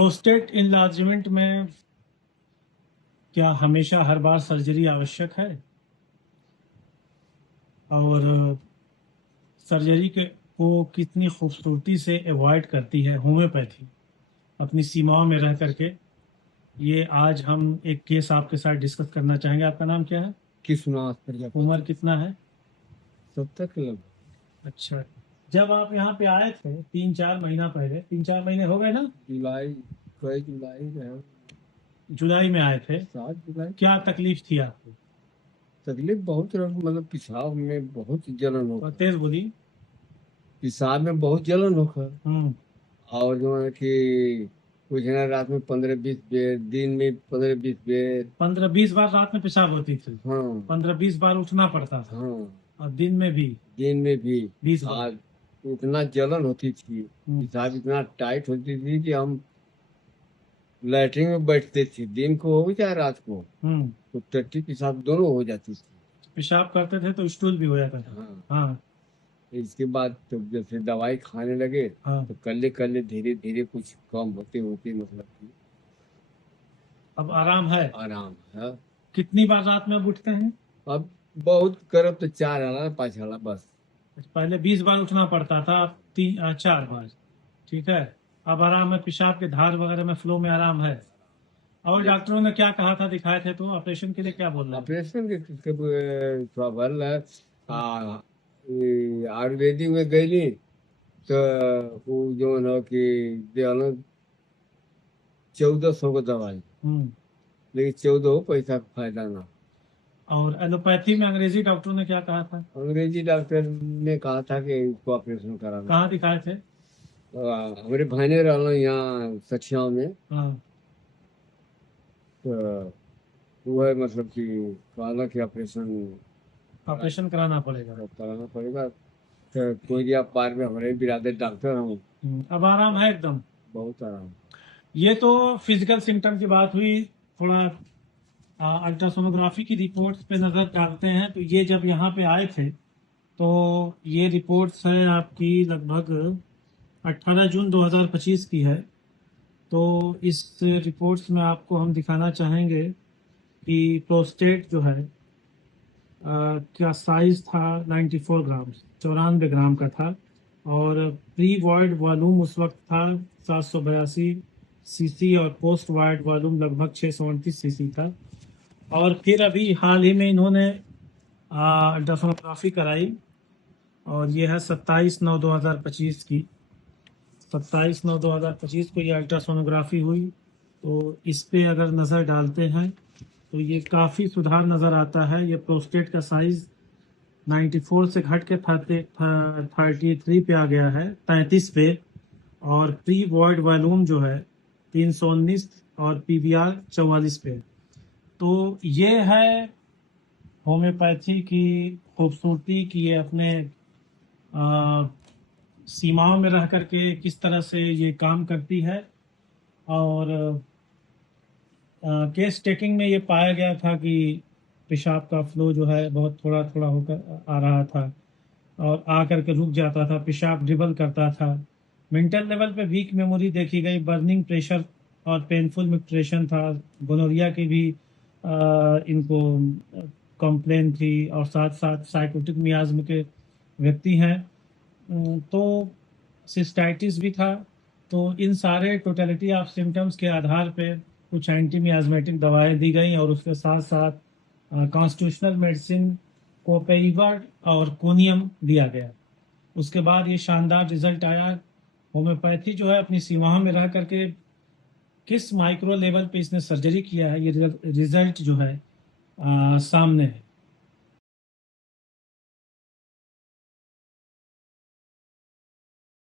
Prostate enlargement में क्या हमेशा हर बार सर्जरी आवश्यक है? और सर्जरी को कितनी खूबसूरती से अवॉइड करती है होम्योपैथी अपनी सीमाओं में रह करके, ये आज हम एक केस आपके साथ डिस्कस करना चाहेंगे। आपका नाम क्या है? कृष्णदास प्रजापति। उम्र कितना है? 70 के लगभग। अच्छा, जब आप यहाँ पे आए थे 3-4 महीना पहले, 3-4 महीने हो गए ना? जुलाई में जुलाई में आए थे। 7 जुलाई। क्या तकलीफ थी आपको? तकलीफ बहुत रहा, मतलब पेशाब में बहुत जलन और हो, तेज बोली। पेशाब में बहुत जलन हो। और जो है कि कुछ ना रात में 15-20 बेर, दिन में 15-20 बेर। 15-20 बार रात में पेशाब होती थी? हाँ 15-20 बार उठना पड़ता था? हाँ। और दिन में भी? दिन में भी 20 बार। आज इतना जलन होती थी, पेशाब इतना टाइट होती थी कि हम लैट्रिन में बैठते थे, दिन को हो चाहे रात को, तो टट्टी पेशाब दोनों हो जाती थी। पेशाब करते थे तो स्टूल भी हो जाता था। हाँ। इसके बाद तो जैसे दवाई खाने लगे, तो कल्ले धीरे धीरे कुछ कम होते होते मतलब कि अब आराम है? आराम है। कितनी बार रात में अब उठते हैं? अब बहुत करब तो 4 आला 5 आला बस। पहले 20 बार उठना पड़ता था, अब 4 बार। ठीक है, अब आराम है? पेशाब के धार वगैरह में फ्लो में आराम है? और डॉक्टरों ने क्या कहा था, दिखाए थे तो ऑपरेशन के लिए क्या बोल रहे हैं? ऑपरेशन के प्रबल आयुर्वेदिक में गई तो वो जो है कि दियालो 1400 को दवाई, लेकिन 14 पैसा का फायदा ना। और एलोपैथी में अंग्रेजी डॉक्टरों ने क्या कहा था? अंग्रेजी डॉक्टर ने कहा था कि इसको ऑपरेशन कराना। कहाँ दिखाए थे? हमारे भाईने रहना यहाँ सचिया में। तो वो है मतलब कि कहना कि ऑपरेशन कराना पड़ेगा। तो कोई दिया पार में हमारे बिरादर डॉक्टर हूँ। अब आराम है एकदम? बहुत आराम। ये तो फिजिकल सिम्टम की बात हुई। थोड़ा अल्ट्रासोनोग्राफी की रिपोर्ट्स पे नज़र डालते हैं। तो ये जब यहाँ पे आए थे तो ये रिपोर्ट्स है आपकी लगभग 18 जून 2025 की है। तो इस रिपोर्ट्स में आपको हम दिखाना चाहेंगे कि प्रोस्टेट जो है क्या साइज था 94 ग्राम, 94 ग्राम का था। और प्री वॉइड वॉल्यूम उस वक्त था 782 सीसी और पोस्ट वॉइड वॉल्यूम लगभग 629 सीसी था। और फिर अभी हाल ही में इन्होंने अल्ट्रासोनोग्राफी कराई और ये है 27/9/2025 की। 27/9/2025 को ये अल्ट्रासोनोग्राफी हुई। तो इस पे अगर नज़र डालते हैं तो ये काफ़ी सुधार नज़र आता है। ये प्रोस्टेट का साइज 94 से घट के 33 पे आ गया है, 33 पे। और प्री वॉइड वॉल्यूम जो है 319 और पीवीआर 44 पे। तो ये है होम्योपैथी की खूबसूरती कि ये अपने सीमाओं में रह करके किस तरह से ये काम करती है। और केस टेकिंग में ये पाया गया था कि पेशाब का फ्लो जो है बहुत थोड़ा थोड़ा होकर आ रहा था और आ करके रुक जाता था, पेशाब ड्रिबल करता था। मेंटल लेवल पे वीक मेमोरी देखी गई, बर्निंग प्रेशर और पेनफुल मिक्ट्रेशन था। गोनोरिया की भी इनको कंप्लेन थी और साथ साथ साइकोटिक मियाज्म के व्यक्ति हैं। तो सिस्टाइटिस भी था। तो इन सारे टोटलिटी ऑफ सिम्टम्स के आधार पे कुछ एंटी मियाज्मेटिक दवाएं दी गई और उसके साथ साथ कॉन्स्टिट्यूशनल मेडिसिन कोपेइवर और कोनियम दिया गया। उसके बाद ये शानदार रिजल्ट आया। होम्योपैथी जो है अपनी सीमाओं में रह करके किस माइक्रो लेवल पे इसने सर्जरी किया है, ये रिजल्ट जो है सामने है।